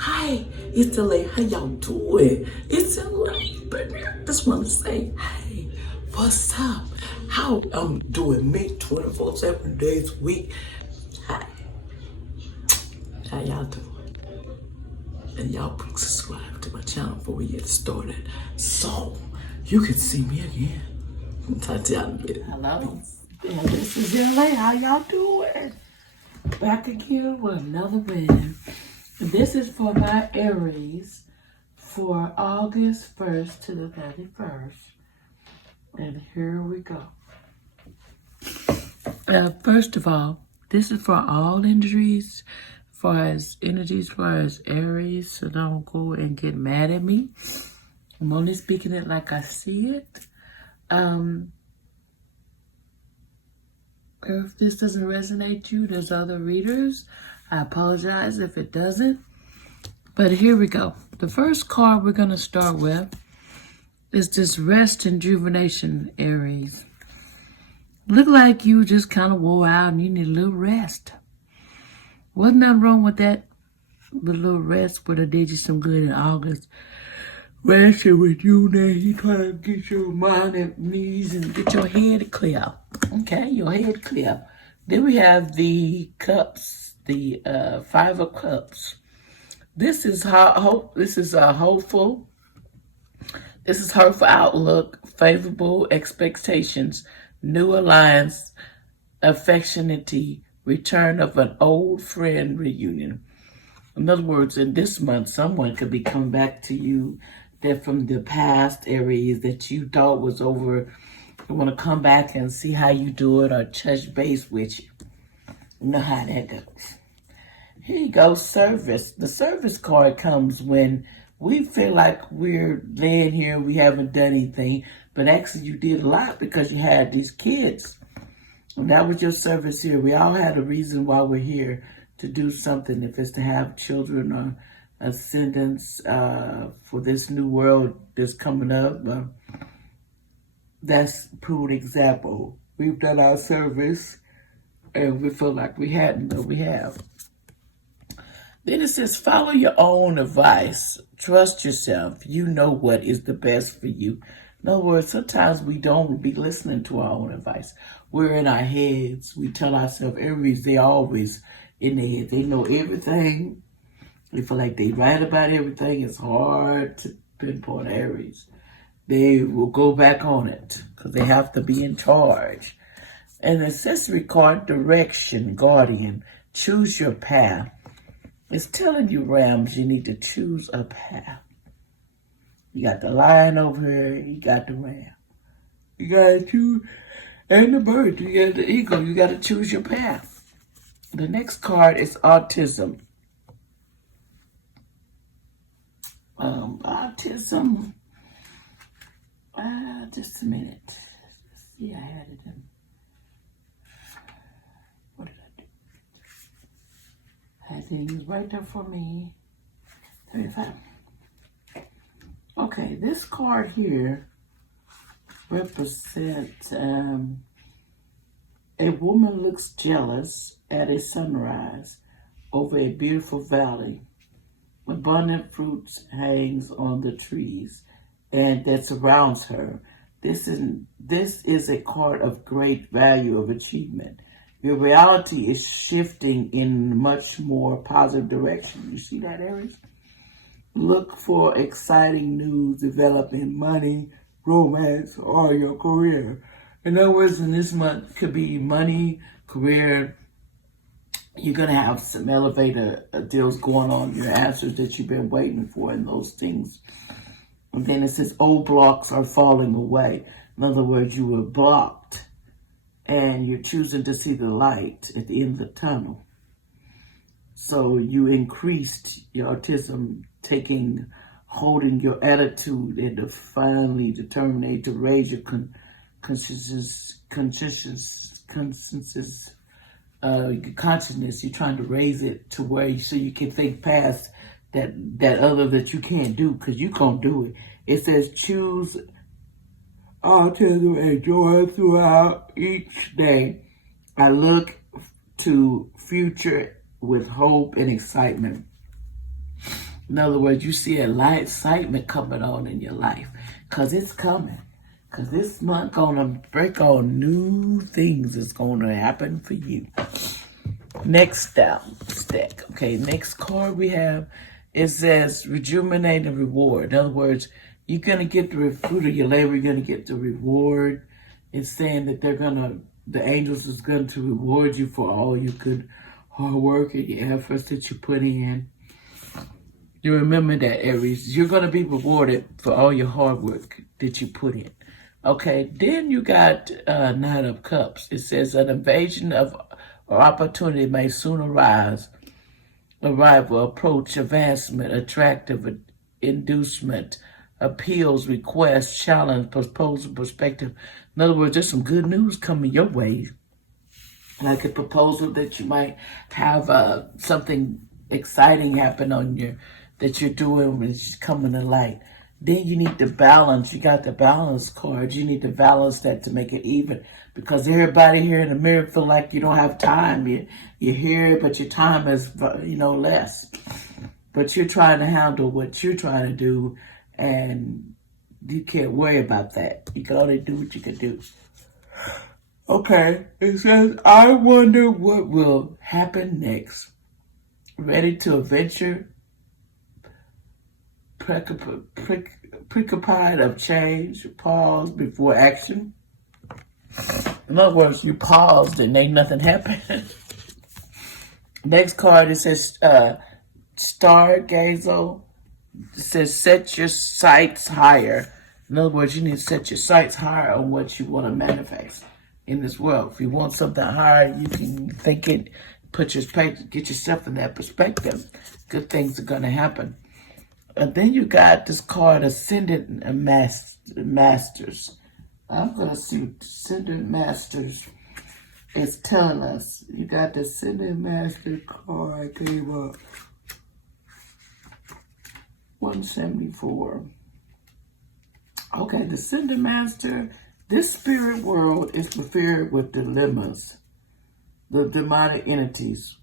Hi, it's LA. How y'all doing? It's LA, baby. I just want to say, hey, what's up? How I'm doing me 24 7 days a week. Hi, how y'all doing? And y'all please subscribe to my channel before we get started, so you can see me again. Talk to y'all in a bit. Hello. Yeah, this is LA. How y'all doing? Back again with another reading. This is for my Aries for August 1st to the 31st. And here we go. First of all, this is for all energies, far as Aries, so don't go and get mad at me. I'm only speaking it like I see it. If this doesn't resonate to you, there's other readers. I apologize if it doesn't. But here we go. The first card we're going to start with is this rest and rejuvenation, Aries. Look like you just kind of wore out and you need a little rest. Wasn't nothing wrong with that. The little rest would have did you some good in August. Resting with you now, you trying to get your mind at ease and get your head clear. Okay, your head clear. Then we have the cups, the 5 of cups. This is hope. This is hopeful. This is hopeful outlook, favorable expectations, new alliance, affectionate, return of an old friend reunion. In other words, in this month, someone could be coming back to you that from the past Aries that you thought was over. You want to come back and see how you do it or touch base with you. You know how that goes. Here you go, service. The service card comes when we feel like we're laying here, we haven't done anything, but actually you did a lot because you had these kids. And that was your service here. We all had a reason why we're here to do something, if it's to have children or ascendants for this new world that's coming up. That's a proved example. We've done our service and we feel like we hadn't, but we have. Then it says, follow your own advice. Trust yourself. You know what is the best for you. In other words, sometimes we don't be listening to our own advice. We're in our heads. We tell ourselves, Aries, they always in their head. They know everything. They feel like they right about everything. It's hard to pinpoint Aries. They will go back on it because they have to be in charge. And the accessory card, direction, guardian, choose your path. It's telling you, Rams, you need to choose a path. You got the lion over here, you got the ram. You got to choose, and the bird, you got the eagle. You got to choose your path. The next card is autism. Autism. Just a minute. Let's see, I had it in. What did I do? I think it's right there for me. 35. Okay, this card here represents a woman looks jealous at a sunrise over a beautiful valley. Abundant fruits hangs on the trees and that surrounds her. This is a card of great value of achievement. Your reality is shifting in much more positive direction. You see that, Aries? Look for exciting news developing money, romance, or your career. In other words, in this month, could be money, career. You're going to have some elevator deals going on, your answers that you've been waiting for and those things. And then it says old blocks are falling away. In other words, you were blocked and you're choosing to see the light at the end of the tunnel. So you increased your autism, holding your attitude and finally determined to raise your consciousness. You're trying to raise it to where so you can think past that other that you can't do because you can't do it. It says choose autism and joy throughout each day. I look to future with hope and excitement. In other words, you see a light excitement coming on in your life because it's coming. Because this month gonna break on new things is gonna happen for you. Next stack. Okay, next card we have, it says rejuvenate and reward. In other words, you're gonna get the fruit of your labor, you're gonna get the reward. It's saying that the angels is going to reward you for all your good hard work and your efforts that you put in. You remember that, Aries. You're going to be rewarded for all your hard work that you put in. Okay, then you got Nine of Cups. It says an invasion of or opportunity may soon arrival, approach, advancement, attractive, inducement, appeals, requests, challenge, proposal, perspective. In other words, there's some good news coming your way. Like a proposal that you might have something exciting happen that you're doing, which is coming to light. Then you need to balance. You got the balance card. You need to balance that to make it even. Because everybody here in the mirror feel like you don't have time. You're here, but your time is, less. But you're trying to handle what you're trying to do, and you can't worry about that. You can only do what you can do. Okay, it says, I wonder what will happen next. Ready to adventure? Preoccupied of change, pause before action. In other words, you paused and ain't nothing happened. Next card, it says stargazer. It says set your sights higher. In other words, you need to set your sights higher on what you want to manifest in this world. If you want something higher, you can think it, get yourself in that perspective. Good things are going to happen. And then you got this card, Ascendant Masters. I'm going to see what Ascendant Masters is telling us. You got the Ascendant Master card, came up 174. Okay, the Ascendant Master, this spirit world is prepared with dilemmas, the demonic entities.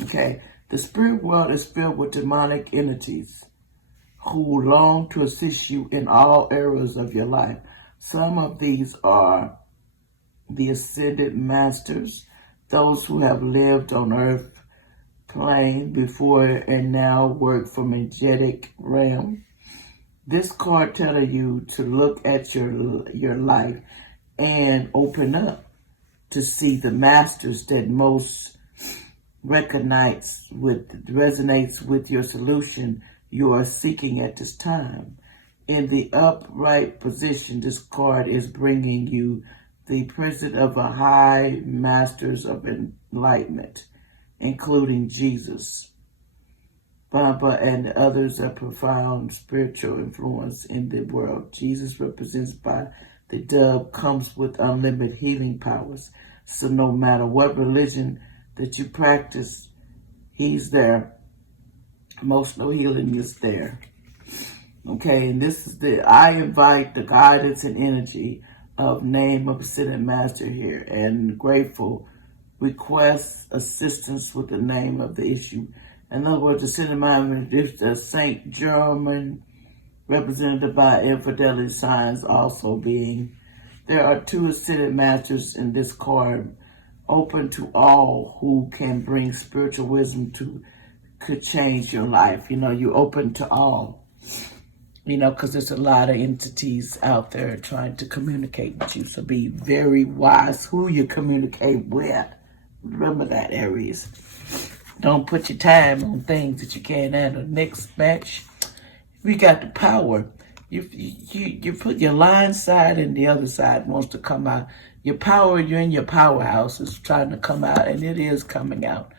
Okay, the spirit world is filled with demonic entities who long to assist you in all areas of your life. Some of these are the ascended masters, those who have lived on earth plane before and now work from energetic realm. This card telling you to look at your life and open up to see the masters that most resonates with your solution you are seeking at this time. In the upright position, this card is bringing you the presence of a high masters of enlightenment, including Jesus, Baba, and others of profound spiritual influence in the world. Jesus, represented by the dove, comes with unlimited healing powers. So no matter what religion that you practice, he's there. Emotional healing is there. Okay, and this is I invite the guidance and energy of name of Ascended Master here, and grateful request assistance with the name of the issue. In other words, the Ascended Master is the Saint German, represented by infidelity signs also being. There are two Ascended Masters in this card, open to all who can bring spiritual wisdom could change your life. You're open to all. Because there's a lot of entities out there trying to communicate with you. So be very wise who you communicate with. Remember that, Aries. Don't put your time on things that you can't handle. Next match, we got the power. You put your line side and the other side wants to come out. Your power, you're in your powerhouse, is trying to come out, and it is coming out.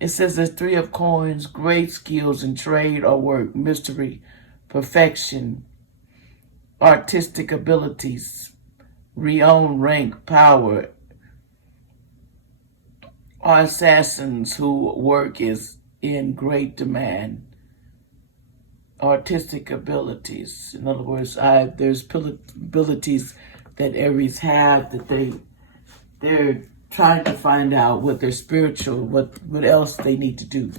It says there's Three of Coins, great skills in trade or work, mystery, perfection, artistic abilities, renown, rank, power, or assassins whose work is in great demand. Artistic abilities. In other words, there's abilities that Aries have that they're trying to find out what their spiritual, what else they need to do.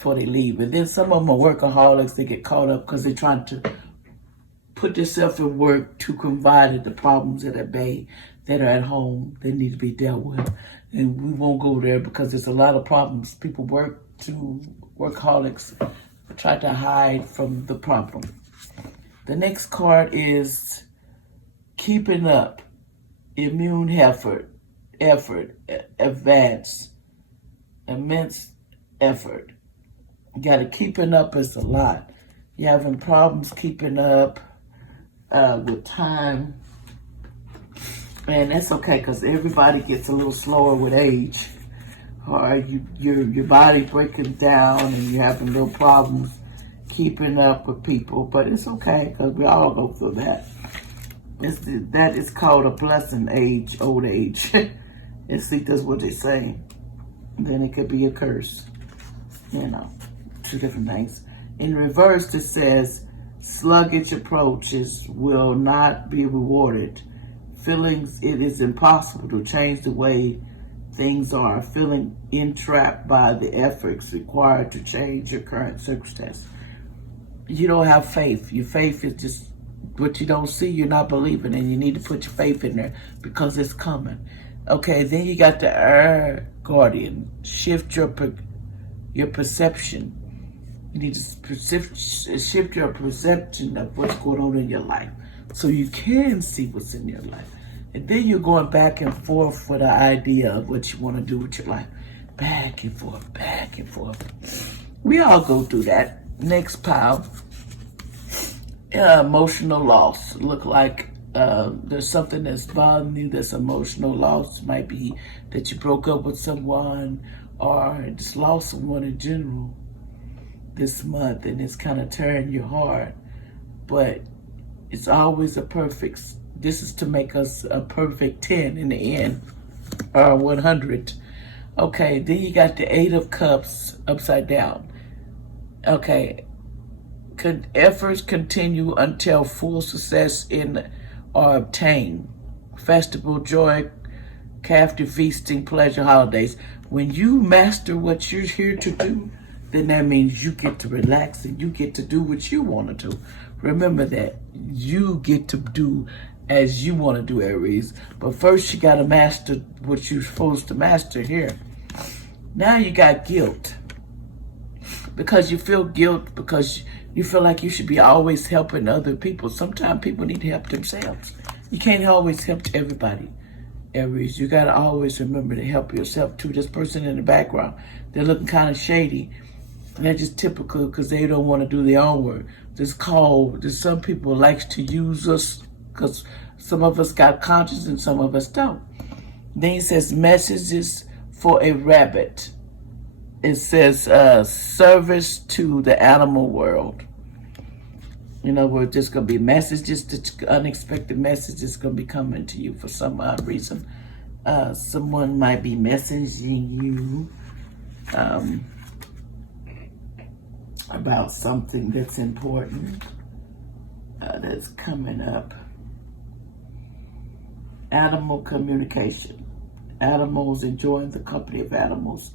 before they leave. And then some of them are workaholics. They get caught up because they're trying to put themselves in work to provide the problems that are at bay, that are at home, that need to be dealt with. And we won't go there because there's a lot of problems. People workaholics try to hide from the problem. The next card is keeping up, immune effort, advance, immense effort. You got to keeping up is a lot. You're having problems keeping up with time. And that's okay because everybody gets a little slower with age. Or your body breaking down and you're having little problems keeping up with people. But it's okay because we all go through that. That is called a blessing age, old age. And see, that's what they say. Then it could be a curse. Two different things. In reverse, it says, sluggish approaches will not be rewarded. Feelings, it is impossible to change the way things are. Feeling entrapped by the efforts required to change your current circumstance. You don't have faith. Your faith is just what you don't see, you're not believing, and you need to put your faith in there because it's coming. Okay, then you got the air guardian. Shift your perception. You need to shift your perception of what's going on in your life so you can see what's in your life. And then you're going back and forth for the idea of what you want to do with your life. Back and forth, back and forth. We all go through that. Next pile, emotional loss. Look like there's something that's bothering you, that's emotional loss. It might be that you broke up with someone or just lost someone in general this month, and it's kind of tearing your heart. But it's always this is to make us a perfect 10 in the end, or 100. Okay, then you got the 8 of Cups upside down. Okay, efforts continue until full success are obtained. Festival, joy, captive feasting, pleasure, holidays. When you master what you're here to do, then that means you get to relax and you get to do what you want to do. Remember that. You get to do as you want to do, Aries. But first you got to master what you're supposed to master here. Now you got guilt. Because you feel guilt because you feel like you should be always helping other people. Sometimes people need to help themselves. You can't always help everybody, Aries. You got to always remember to help yourself too. This person in the background, they're looking kind of shady. And that's just typical because they don't want to do their own work. There's some people likes to use us because some of us got conscience and some of us don't. Then it says messages for a rabbit. It says service to the animal world. We're just going to be messages, unexpected messages going to be coming to you for some odd reason. Someone might be messaging you about something that's important that's coming up. Animal communication. Animals, enjoying the company of animals.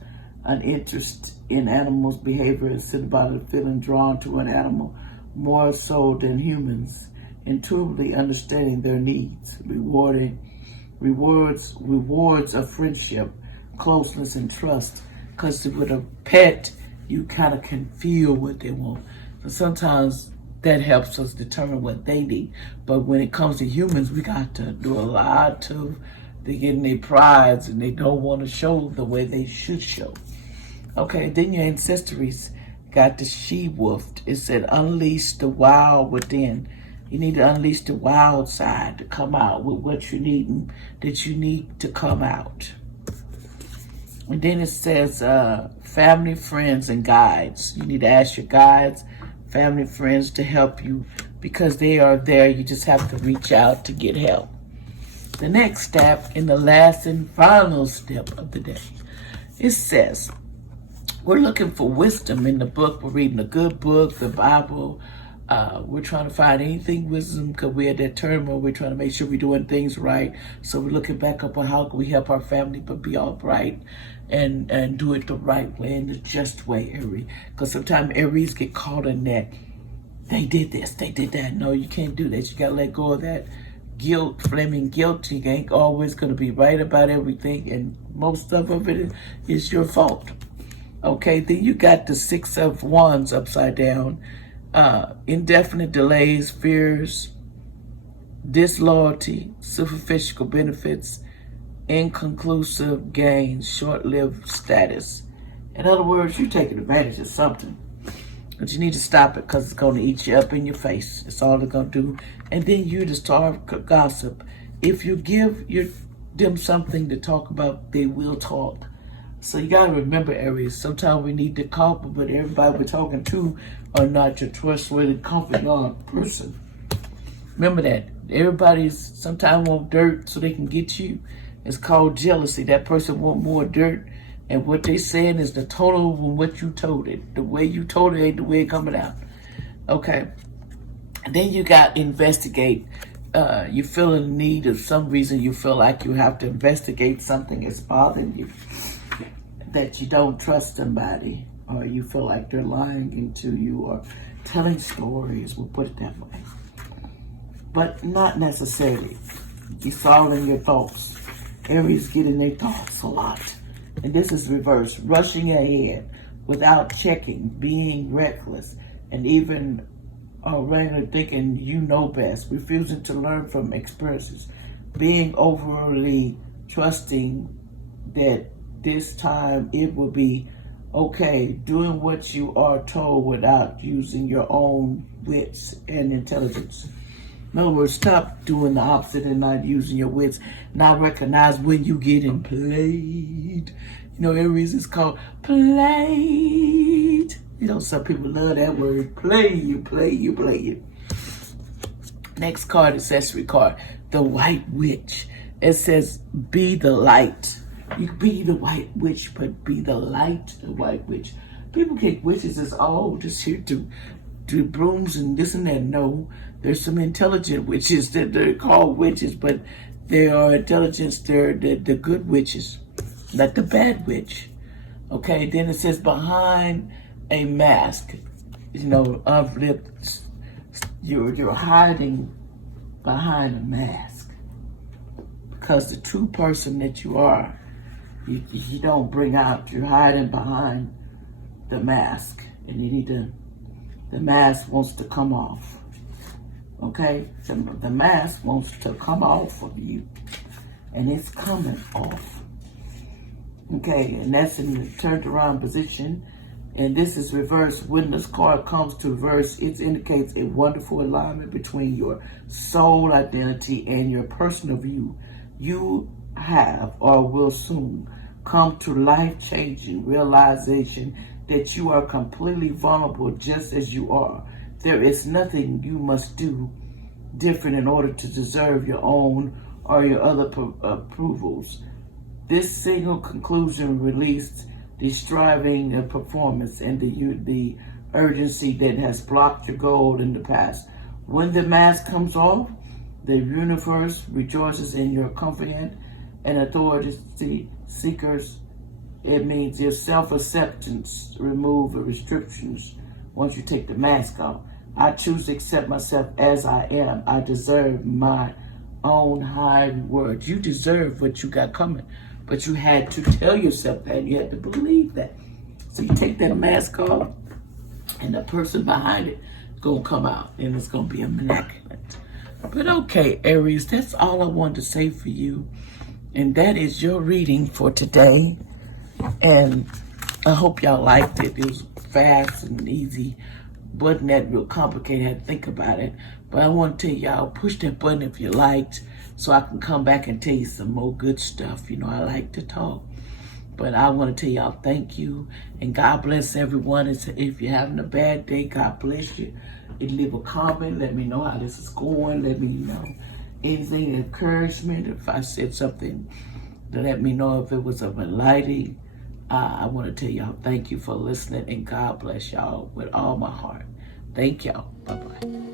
An interest in animals' behavior is symbolic, feeling drawn to an animal more so than humans, intuitively understanding their needs, rewards of friendship, closeness, and trust. Because with a pet, you kind of can feel what they want. So sometimes that helps us determine what they need. But when it comes to humans, we got to do a lot of, they get in their prides and they don't want to show the way they should show. Okay, then your ancestries got the she-wolf. It said, unleash the wild within. You need to unleash the wild side to come out with what you need, that you need to come out. And then it says, family, friends, and guides. You need to ask your guides, family, friends to help you because they are there. You just have to reach out to get help. The next step, in the last and final step of the day, it says, we're looking for wisdom in the book. We're reading a good book, the Bible, We're trying to find anything wisdom because we're at that turmoil. We're trying to make sure we're doing things right. So we're looking back up on how can we help our family but be upright and do it the right way, in the just way, Aries. Because sometimes Aries get caught in that, they did this, they did that. No, you can't do that. You got to let go of that guilt, flaming guilt. You ain't always going to be right about everything, and most of it is your fault. Okay, then you got the Six of Wands upside down. Indefinite delays, fears, disloyalty, superficial benefits, inconclusive gains, short-lived status. In other words, you're taking advantage of something. But you need to stop it because it's going to eat you up in your face. That's all it's going to do. And then you to start gossip. If you give them something to talk about, they will talk. So you got to remember, Aries, sometimes we need to call, but everybody we're talking to are not your trustworthy, confidant person. Remember that. Everybody's sometimes want dirt so they can get you. It's called jealousy. That person want more dirt. And what they saying is the total of what you told it. The way you told it ain't the way it coming out. Okay. And then you got investigate. You feel in need of some reason you feel like you have to investigate something that's bothering you. That you don't trust somebody. Or you feel like they're lying into you or telling stories. We'll put it that way. But not necessarily. You saw it in your thoughts. Aries get in their thoughts a lot. And this is reverse, rushing ahead without checking, being reckless, and even randomly thinking you know best, refusing to learn from experiences, being overly trusting that this time it will be okay, doing what you are told without using your own wits and intelligence. In other words, stop doing the opposite and not using your wits. Not recognize when you getting played. You know, Aries is called played. You know, some people love that word. Play, you play, you play it. Next card, accessory card. The White Witch. It says, be the light. You can be the White Witch, but be the light, the White Witch. People think witches is all just here to do brooms and this and that. No. There's some intelligent witches that they're called witches, but they are intelligent. They're the good witches, not the bad witch. Okay, then it says behind a mask. You know, you're hiding behind a mask because the true person that you are, you don't bring out. You're hiding behind the mask, and the mask wants to come off. Okay, the mask wants to come off of you, and it's coming off. Okay, and that's in the turned around position, and this is reverse. When this card comes to reverse, it indicates a wonderful alignment between your soul identity and your personal view. You have or will soon come to life-changing realization that you are completely vulnerable just as you are. There is nothing you must do different in order to deserve your own or your other approvals. This single conclusion released the striving and performance and the urgency that has blocked your goal in the past. When the mask comes off, the universe rejoices in your confident and authority seekers. It means your self-acceptance, remove the restrictions once you take the mask off. I choose to accept myself as I am. I deserve my own high reward. You deserve what you got coming, but you had to tell yourself that. You had to believe that. So you take that mask off, and the person behind it is going to come out, and it's going to be immaculate. But okay, Aries, that's all I wanted to say for you. And that is your reading for today. And I hope y'all liked it. It was fast and easy. Wasn't that real complicated. I had to think about it. But I want to tell y'all, push that button if you liked, so I can come back and tell you some more good stuff. You know, I like to talk. But I want to tell y'all thank you. And God bless everyone. And if you're having a bad day, God bless you. And leave a comment. Let me know how this is going. Let me know anything, encouragement. If I said something, to let me know if it was of enlightening. I want to tell y'all thank you for listening, and God bless y'all with all my heart. Thank y'all. Bye-bye.